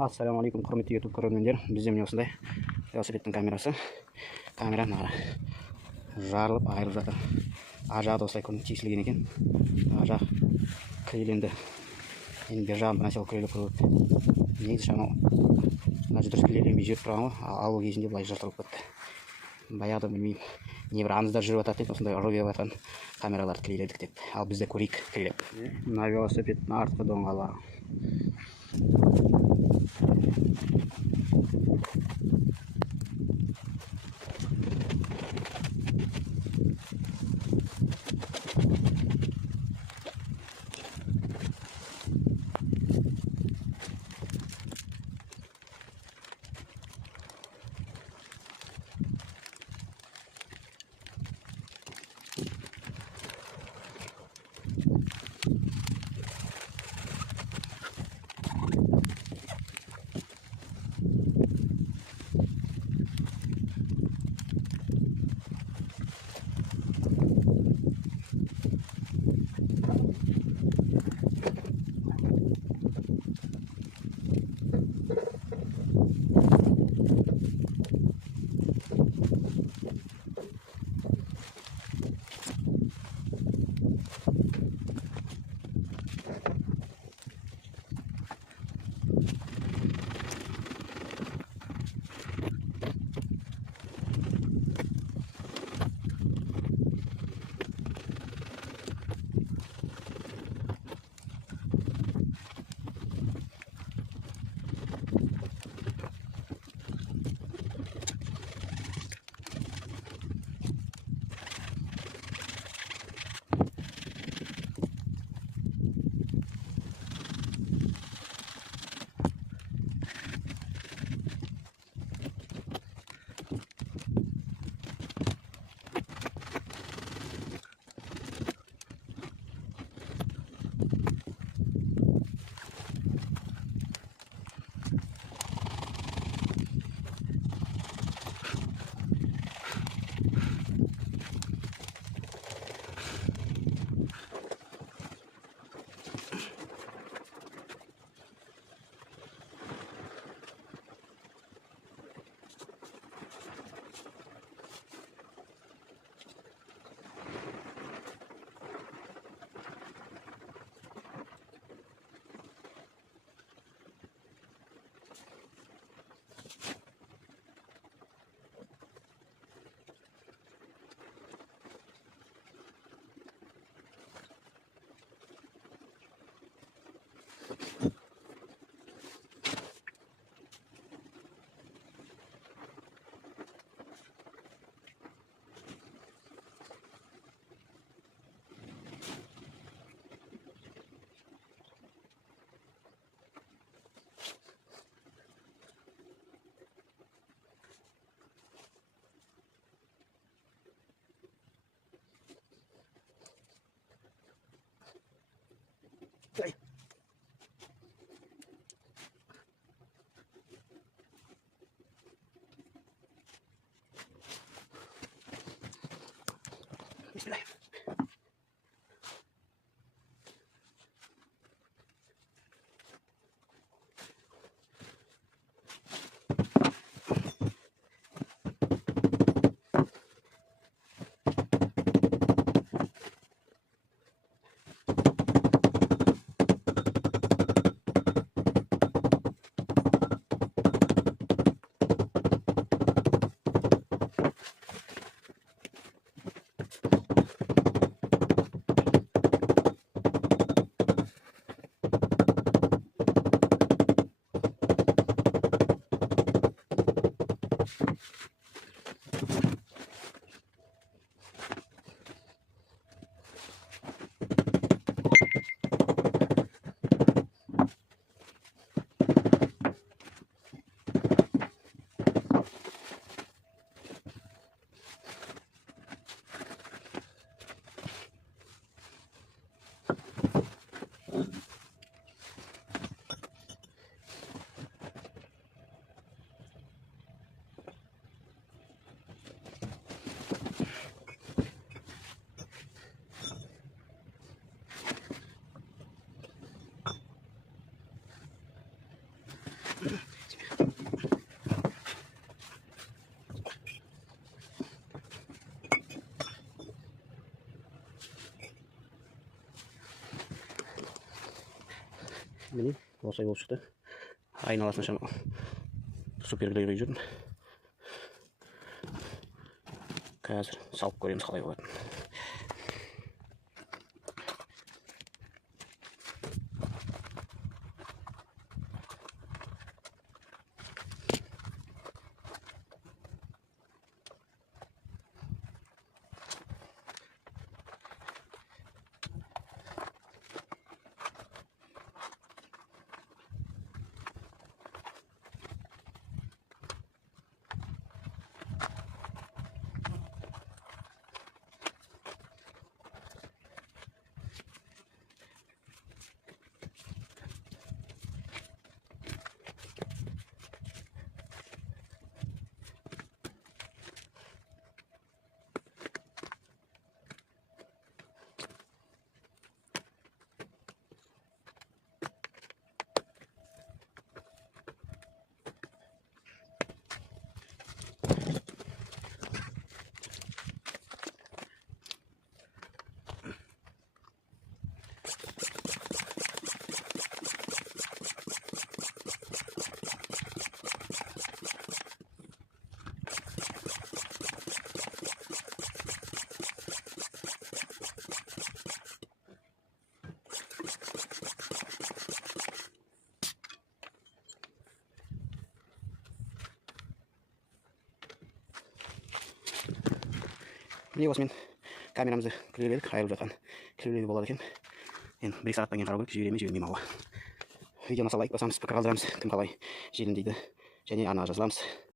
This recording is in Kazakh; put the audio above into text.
Ассалаумағалейкум, құрметті YouTube көрермендер. Бізде міне осындай велосипедтің камерасы. Камера мына жарылып айырылып жатыр. Ар жағы да осылай тесілген екен. Ар жақ кіреленді. Енді бер жағын бір нәрсе қылып кірелеп көреді. Негізі шамалы мына дұрыс кіреленбей жүріп тұрған ғой. Алу кезінде былай жыртылып кетті. Баяғыда білмеймін, не бір аңыздар жүріп жатады деп, осындай ұрып жатқан камераларды кіреледік деп. Ал бізде көрейік кірелеп. Мына велосипедтің артқы доңғалағы. Mini osay болып шықты. Айналасына шама супер гриль жүрдім. Қазір салып көреміз қалай болады. Міне осымен камерамызды кірледік, айырылып жатқан кірлеуі болады екен. Енді бір сағаттан кейін қарау керек, жібере ме жібермей ме ауа. Видеоны лайк басамыз, пікір қалдырамыз, кім қалай желін дейді, және арнаға жазыламыз.